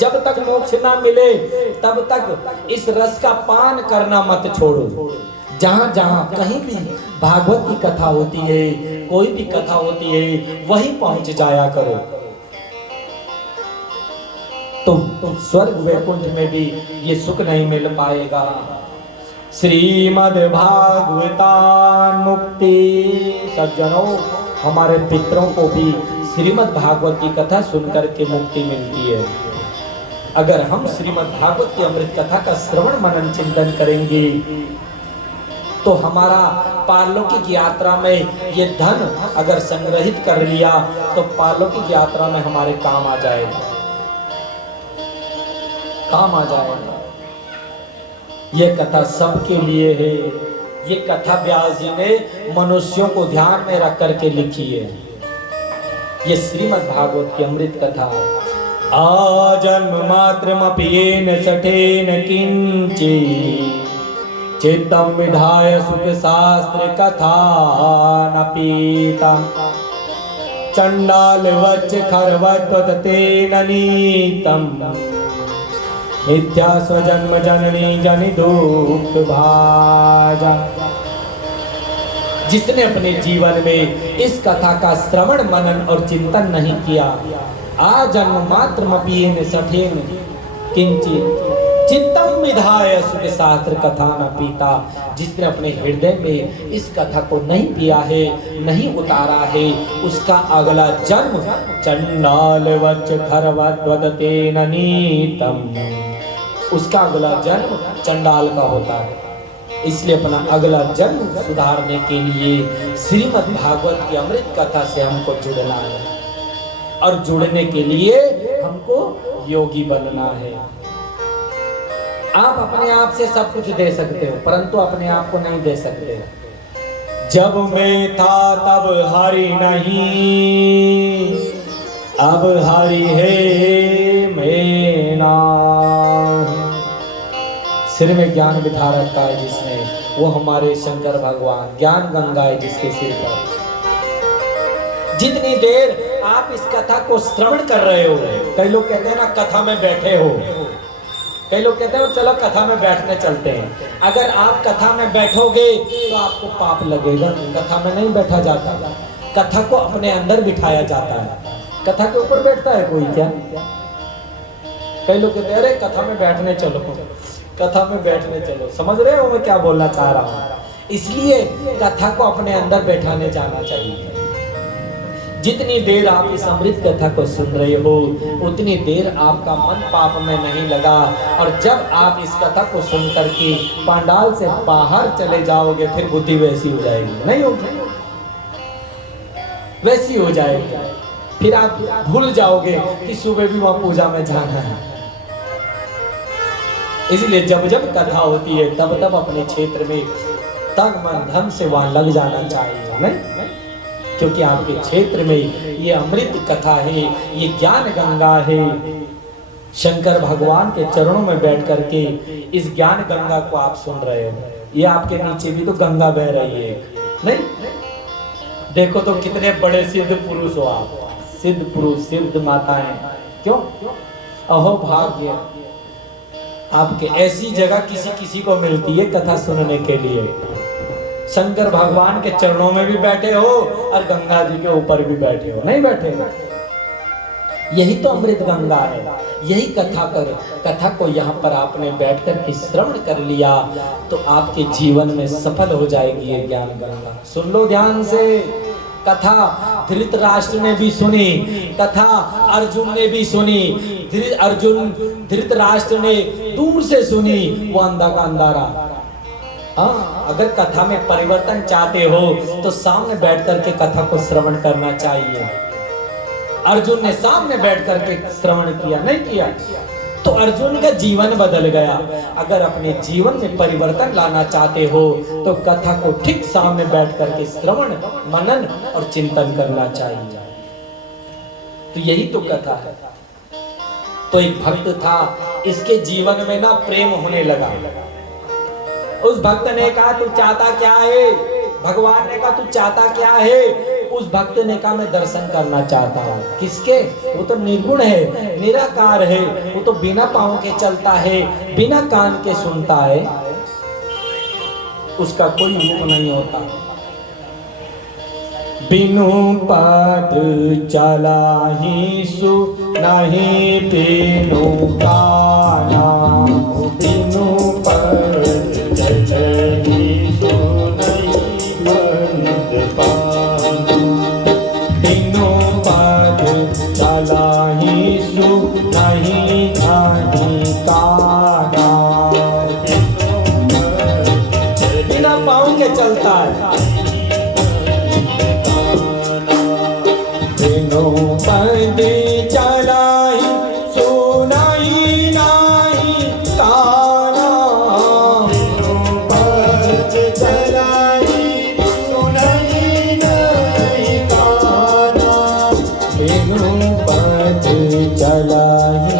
जब तक मोक्ष ना मिले तब तक इस रस का पान करना मत छोड़ो। जहां जहां कहीं भी भागवत की कथा होती है, कोई भी कथा होती है, वहीं पहुंच जाया करो। तो स्वर्ग वैकुंठ में भी ये सुख नहीं मिल पाएगा। श्रीमद् भागवतान मुक्ति। सज्जनों, हमारे पितरों को भी श्रीमद् भागवत की कथा सुनकर के मुक्ति मिलती है। अगर हम श्रीमद् भागवत की अमृत कथा का श्रवण मनन चिंतन करेंगे तो हमारा पारलौकिक यात्रा में ये धन अगर संग्रहित कर लिया तो पारलौकिक यात्रा में हमारे काम आ जाएगा, काम आ जाएगा। ये कथा सबके लिए है। ये कथा व्यास जी ने मनुष्यों को ध्यान में रख करके लिखी है। ये श्रीमद् भागवत की अमृत कथा। आजन्म मात्रमपि येन सठेन किंचि चित्तम विधाय सुख शास्त्र कथा न पीता चंडाल वच खरवत तेन नीतम मिथ्या स्वजन्म जननी जनि दुख भाजा। जिसने अपने जीवन में इस कथा का श्रवण मनन और चिंतन नहीं किया, आजन्म मात्रमपि सठेन किंचित चित्तम विधाय सुख शास्त्र कथा न पीता। जिसने अपने हृदय में इस कथा को नहीं पिया है, नहीं उतारा है, उसका अगला जन्म चंडाल वच खरवत नीतम, उसका अगला जन्म चंडाल का होता है। इसलिए अपना अगला जन्म सुधारने के लिए श्रीमद् भागवत की अमृत कथा से हमको जुड़ना है, और जुड़ने के लिए हमको योगी बनना है। आप अपने आप से सब कुछ दे सकते हो, परंतु अपने आप को नहीं दे सकते। जब मैं था तब हरि नहीं, अब हरि है मैं नहीं। सिर में ज्ञान बिठा रखा है जिसने, वो हमारे शंकर भगवान। ज्ञान गंगा है जिसके सिर पर। जितनी देर आप इस कथा को श्रवण कर रहे हो, कई लोग कहते हैं ना कथा में बैठे हो, कई लोग कहते हैं चलो कथा में बैठने चलते हैं। अगर आप कथा में बैठोगे तो आपको पाप लगेगा। कथा में नहीं बैठा जाता, कथा को अपने अंदर बिठाया जाता है। कथा के ऊपर बैठता है कोई क्या? कई लोग कहते हैं अरे कथा में बैठने चलो, कथा में बैठने चलो। समझ रहे हो मैं क्या बोलना चाह रहा हूँ? इसलिए कथा को अपने अंदर बैठाने जाना चाहिए। जितनी देर आप इस अमृत कथा को सुन रहे हो उतनी देर आपका मन पाप में नहीं लगा, और जब आप इस कथा को सुन करके पांडाल से बाहर चले जाओगे फिर बुद्धि वैसी हो जाएगी, नहीं होगी, वैसी हो जाएगी। फिर आप भूल जाओगे कि सुबह भी वहां पूजा में जाना है। इसलिए जब जब कथा होती है तब तब अपने क्षेत्र में तन मन धन से वहां लग जाना चाहिए, नहीं? क्योंकि आपके क्षेत्र में ये अमृत कथा है, ये ज्ञान गंगा है। शंकर भगवान के चरणों में बैठ करके इस ज्ञान गंगा को आप सुन रहे हो। ये आपके नीचे भी तो गंगा बह रही है, नहीं? देखो तो कितने बड़े सिद्ध पुरुष हो आप, सिद्ध पुरुष, सिद्ध माताएं। क्यों? अहो भाग्य आपके, ऐसी जगह किसी किसी को मिलती है कथा सुनने के लिए। शंकर भगवान के चरणों में भी बैठे हो और गंगा जी के ऊपर भी बैठे हो, नहीं बैठे? यही तो अमृत गंगा है। यही कथा को यहाँ पर आपने बैठकर के श्रवण कर लिया तो आपके जीवन में सफल हो जाएगी ये ज्ञान गंगा। सुन लो ध्यान से। कथा धृतराष्ट्र ने भी सुनी, कथा अर्जुन ने भी सुनी। धृतराष्ट्र ने दूर से सुनी, वो अंधा का अंधारा। हाँ, अगर कथा में परिवर्तन चाहते हो तो सामने बैठ करके कथा को श्रवण करना चाहिए। अर्जुन ने सामने बैठ करके श्रवण किया, नहीं किया तो अर्जुन का जीवन बदल गया। अगर अपने जीवन में परिवर्तन लाना चाहते हो तो कथा को ठीक सामने बैठ करके श्रवण मनन और चिंतन करना चाहिए। तो यही तो कथा है। तो एक भक्त था, इसके जीवन में ना प्रेम होने लगा। उस भक्त ने कहा तू चाहता क्या है? भगवान ने कहा तू चाहता क्या है? उस भक्त ने कहा मैं दर्शन करना चाहता हूँ। किसके? वो तो निर्गुण है, निराकार है, वो तो बिना पाँव के चलता है, बिना कान के सुनता है, उसका कोई मुख नहीं होता। बिनु पद चलाहि सु नहीं बिनु काना, बिनु पद चलाहि सु नहीं बंद पाना, बिनु पद चलाहि सु नहीं जाहि काना, बिना पाँव के चलता है। बिनु पद चलाहि सुनाहि नाही काना, बिनु पद चलाहि सुनाहि नाही काना, बिनु पद चलाहि